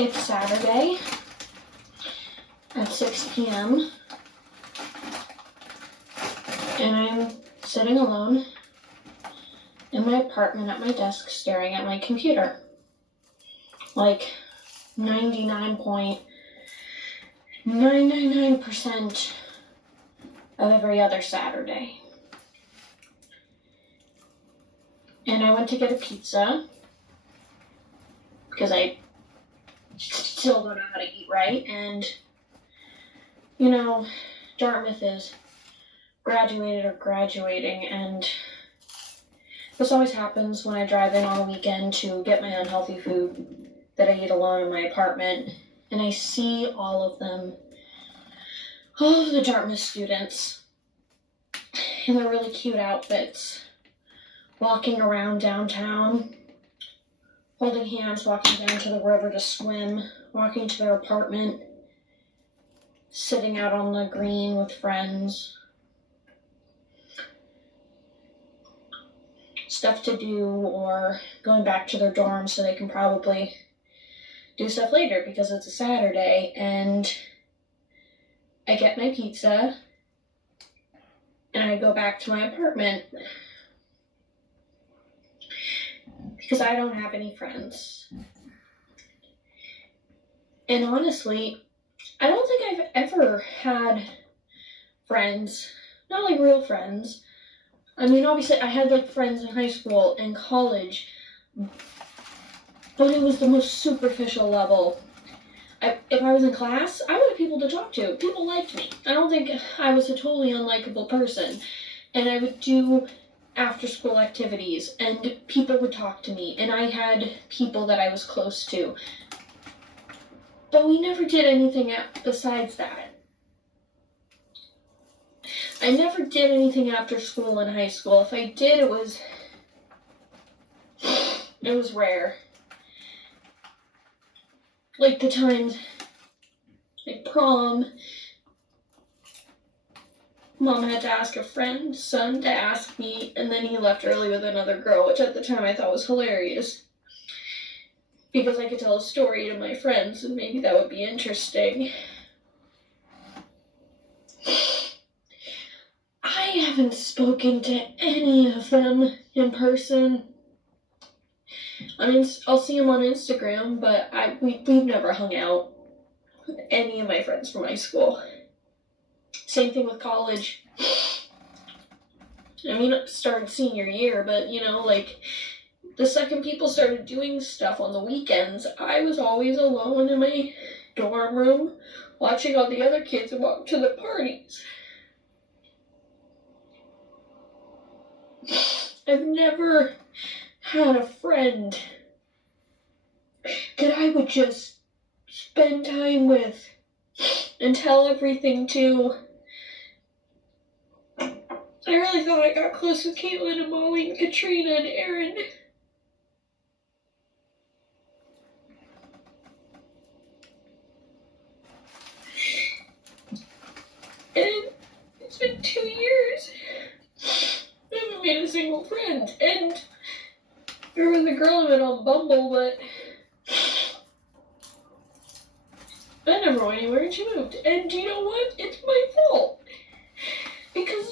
It's Saturday at 6 p.m. and I'm sitting alone in my apartment at my desk staring at my computer. Like 99.999% of every other Saturday. And I went to get a pizza because I still don't know how to eat right. And, you know, Dartmouth is graduated or graduating, and this always happens when I drive in on a weekend to get my unhealthy food that I eat alone in my apartment, and I see all of them, all of the Dartmouth students in their really cute outfits, walking around downtown, holding hands, walking down to the river to swim, walking to their apartment, sitting out on the green with friends. Stuff to do, or going back to their dorms so they can probably do stuff later because it's a Saturday. And I get my pizza and I go back to my apartment because I don't have any friends. And honestly, I don't think I've ever had friends, not like real friends. I mean, obviously, I had, like, friends in high school and college, but it was the most superficial level. If I was in class, I wanted people to talk to. People liked me. I don't think I was a totally unlikable person. And I would do after-school activities, and people would talk to me, and I had people that I was close to. But we never did anything besides that. I never did anything after school in high school. If I did, it was rare. Like the times, like prom, Mom had to ask a friend's son to ask me, and then he left early with another girl, which at the time I thought was hilarious. Because I could tell a story to my friends, and maybe that would be interesting. I haven't spoken to any of them in person. I mean, I'll see them on Instagram, but we've never hung out with any of my friends from high school. Same thing with college. I mean, it started senior year, but, you know, like, the second people started doing stuff on the weekends, I was always alone in my dorm room, watching all the other kids walk to the parties. I've never had a friend that I would just spend time with and tell everything to. I really thought I got close with Caitlin and Molly and Katrina and Erin. And it's been 2 years. I haven't made a single friend, and there was a girl I met on Bumble, but I never went anywhere and she moved. And you know what? It's my fault. Because,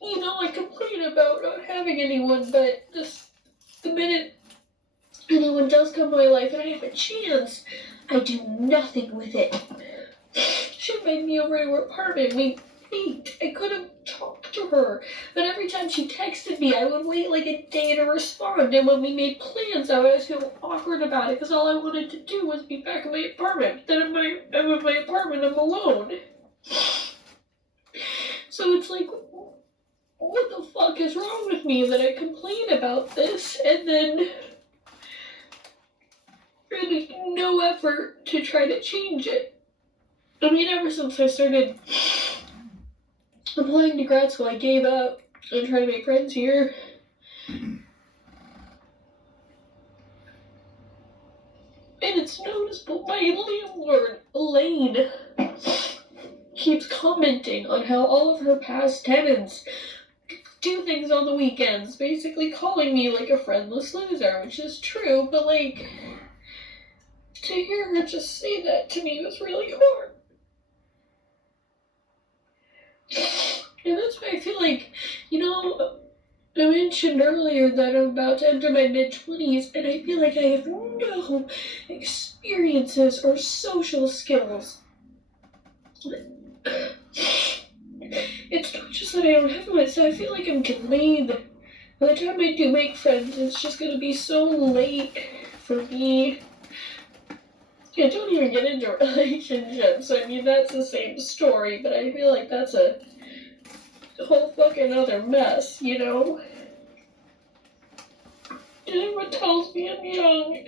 you know, I complain about not having anyone, but just the minute anyone does come to my life and I have a chance, I do nothing with it. She invited me over to her apartment. We ate. I could have talked to her. But every time she texted me, I would wait like a day to respond. And when we made plans, I would feel awkward about it because all I wanted to do was be back in my apartment. But then I'm in my apartment, I'm alone. So it's like, what the fuck is wrong with me that I complain about this and then really no effort to try to change it? I mean, ever since I started applying to grad school, I gave up and tried to make friends here. And it's noticeable. My landlord, Elaine, keeps commenting on how all of her past tenants do things on the weekends, basically calling me like a friendless loser, which is true, but like, to hear her just say that to me was really hard. And that's why I feel like, I mentioned earlier that I'm about to enter my mid-20s, and I feel like I have no experiences or social skills. It's not just that I don't have one, so I feel like I'm delayed. By the time I do make friends, it's just gonna be so late for me. I don't even get into relationships. I mean, that's the same story, but I feel like that's a whole fucking other mess, And everyone tells me I'm young,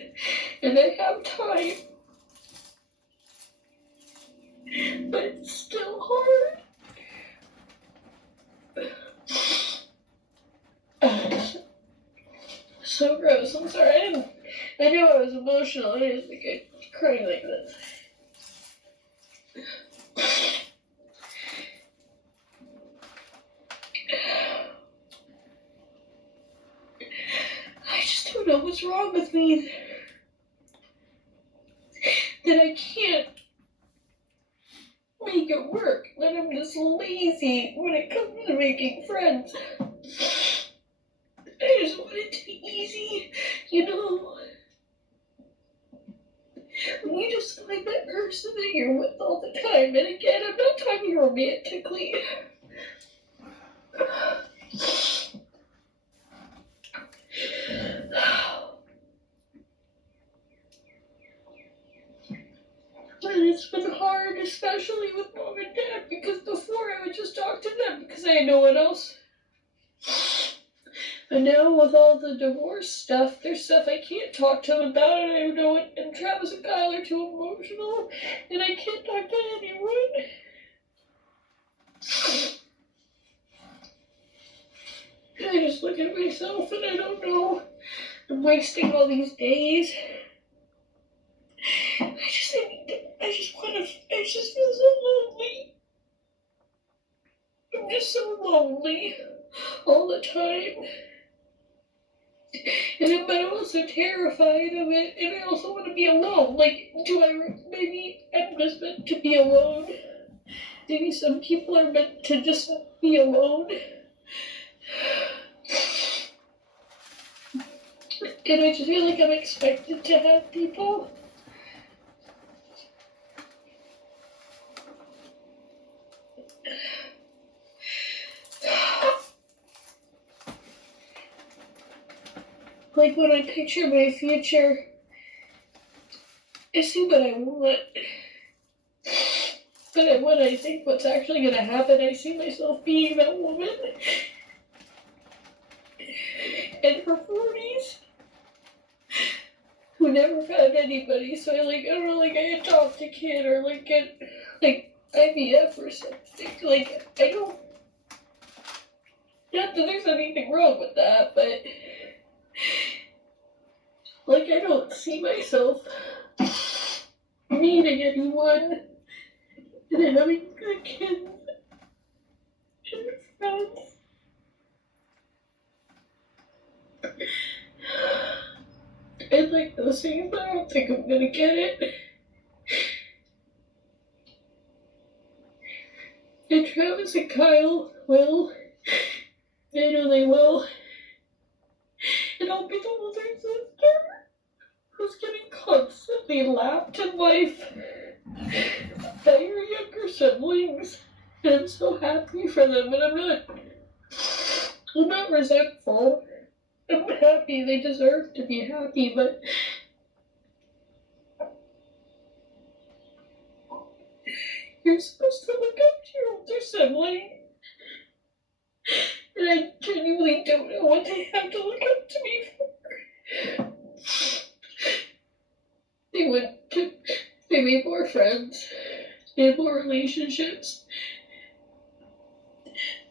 and I have time. But it's still hard. So gross. I'm sorry. I know I was emotional. I didn't think I'd cry like this. I just don't know what's wrong with me. That I can't make it work. That I'm just lazy when it comes to making friends. I just want it to be easy, When you just find that person that you're with all the time, and again, I'm not talking romantically. And it's been hard, especially with mom and dad, because before I would just talk to them because I had no one else. But now with all the divorce stuff, there's stuff I can't talk to them about, and I don't know what, and Travis and Kyle are too emotional, and I can't talk to anyone. And I just look at myself and I don't know. I'm wasting all these days. I just feel so lonely. I'm just so lonely all the time. But I'm also terrified of it, and I also want to be alone. Maybe I'm just meant to be alone. Maybe some people are meant to just be alone. And I just feel like I'm expected to have people. Like when I picture my future, I see what I want. But when I think what's actually going to happen, I see myself being that woman in her 40s who never found anybody. So I don't know, I adopt a kid or get IVF or something. I don't. Not that there's anything wrong with that, but I don't see myself meeting anyone and having good kids and friends. And those things, I don't think I'm gonna get it. And Travis and Kyle will. I know they will. And I'll be the older sister who's getting constantly laughed in life by your younger siblings. And I'm so happy for them, and I'm not resentful. I'm happy. They deserve to be happy, but you're supposed to look up to your older sibling. And I genuinely don't know what they have to look up to me for. They made more friends. They had more relationships.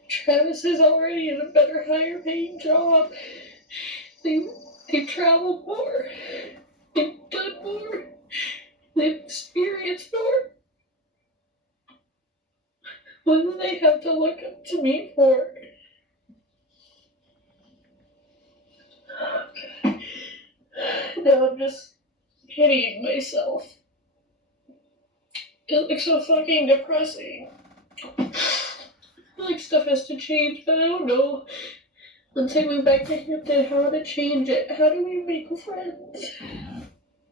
Travis is already in a better, higher paying job. They've traveled more. They've done more. They've experienced more. What do they have to look up to me for? Now I'm just pitying myself. It's like so fucking depressing. I feel like stuff has to change, but I don't know. Once I move back to Hampton, how to change it? How do we make friends?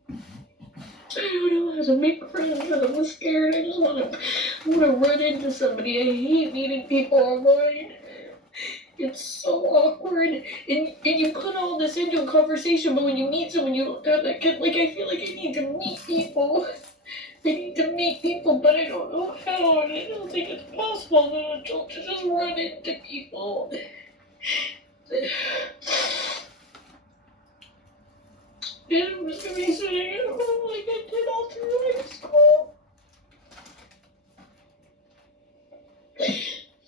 I don't know how to make friends, but I'm scared. I just want to run into somebody. I hate meeting people online. It's so awkward, and you put all this into a conversation, but when you meet someone, you don't have that. Like, I feel like I need to meet people. I need to meet people, but I don't know how, and I don't think it's possible as an adult to just run into people. And I'm just gonna be sitting at home like I did all through high school.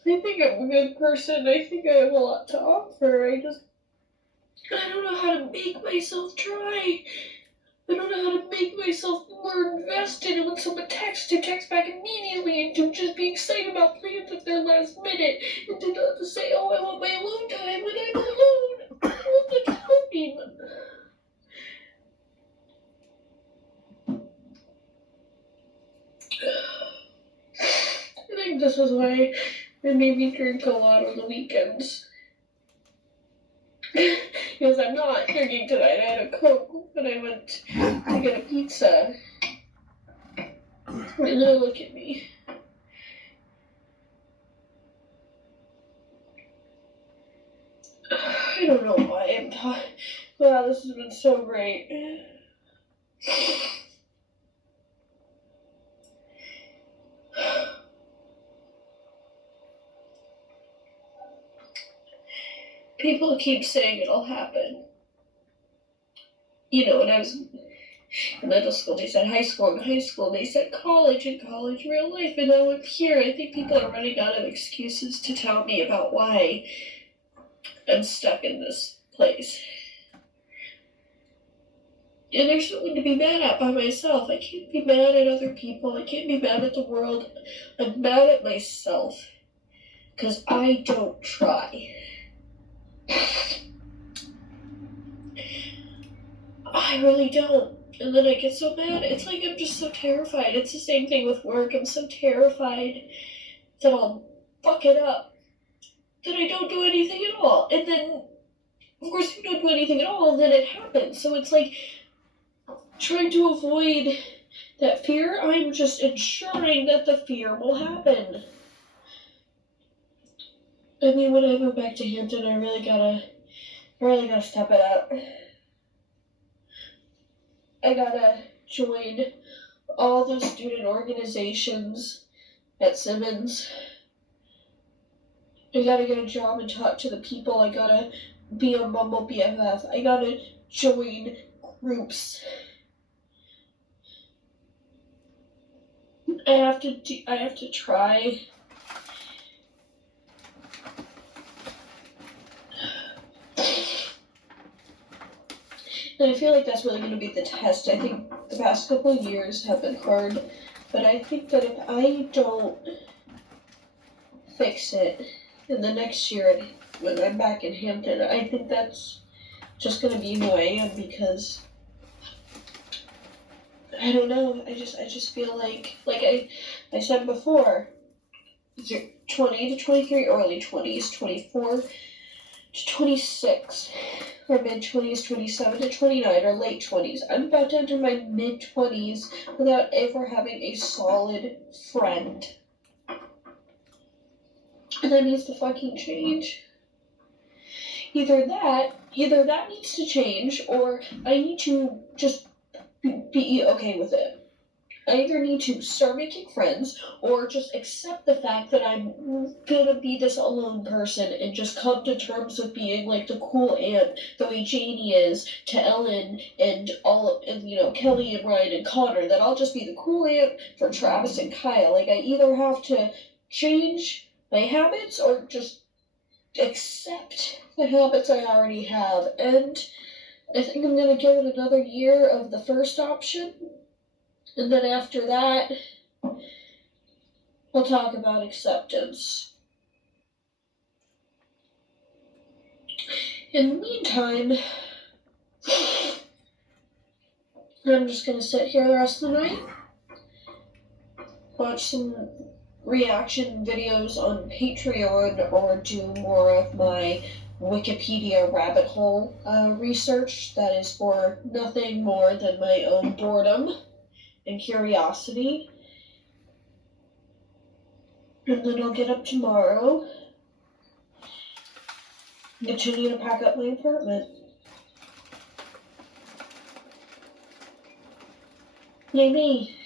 I think I'm a good person. I think I have a lot to offer. I don't know how to make myself try. I don't know how to make myself more invested. And when someone texts, to text back immediately and to just be excited about plans at their last minute. And to not to say, oh, I want my alone time when I'm alone. I want the time. I think this is why it made me drink a lot on the weekends. Because I'm not drinking tonight. I had a Coke when I went to get a pizza. And now look at me. I don't know why I'm talking. Wow, this has been so great. People keep saying it'll happen. You know, when I was in middle school, they said high school. In high school, they said college. In college, real life. And now I'm here. I think people are running out of excuses to tell me about why I'm stuck in this place. And there's something to be mad at by myself. I can't be mad at other people. I can't be mad at the world. I'm mad at myself. Because I don't try. I really don't. And then I get so mad. It's like I'm just so terrified. It's the same thing with work. I'm so terrified that I'll fuck it up. That I don't do anything at all. And then, of course, if you don't do anything at all, then it happens. So it's like trying to avoid that fear. I'm just ensuring that the fear will happen. I mean, when I go back to Hampton, I really gotta step it up. I gotta join all the student organizations at Simmons. I gotta get a job and talk to the people. I gotta be a Mumble BFF. I gotta join groups. I have to try. And I feel like that's really going to be the test. I think the past couple of years have been hard, but I think that if I don't fix it in the next year when I'm back in Hampton, I think that's just going to be who I am because I don't know. I just feel like I said before, 20 to 23, early 20s, 24 to 26. Or mid-20s, 27 to 29, or late 20s. I'm about to enter my mid-20s without ever having a solid friend. And that needs to fucking change. Either that needs to change, or I need to just be okay with it. I either need to start making friends or just accept the fact that I'm gonna be this alone person and just come to terms with being like the cool aunt the way Janie is to Ellen and Kelly and Ryan and Connor, that I'll just be the cool aunt for Travis and Kyle. Like I either have to change my habits or just accept the habits I already have. And I think I'm gonna give it another year of the first option. And then after that, we'll talk about acceptance. In the meantime, I'm just gonna sit here the rest of the night, watch some reaction videos on Patreon, or do more of my Wikipedia rabbit hole research that is for nothing more than my own boredom and curiosity. And then I'll get up tomorrow and continue to pack up my apartment. Yay me!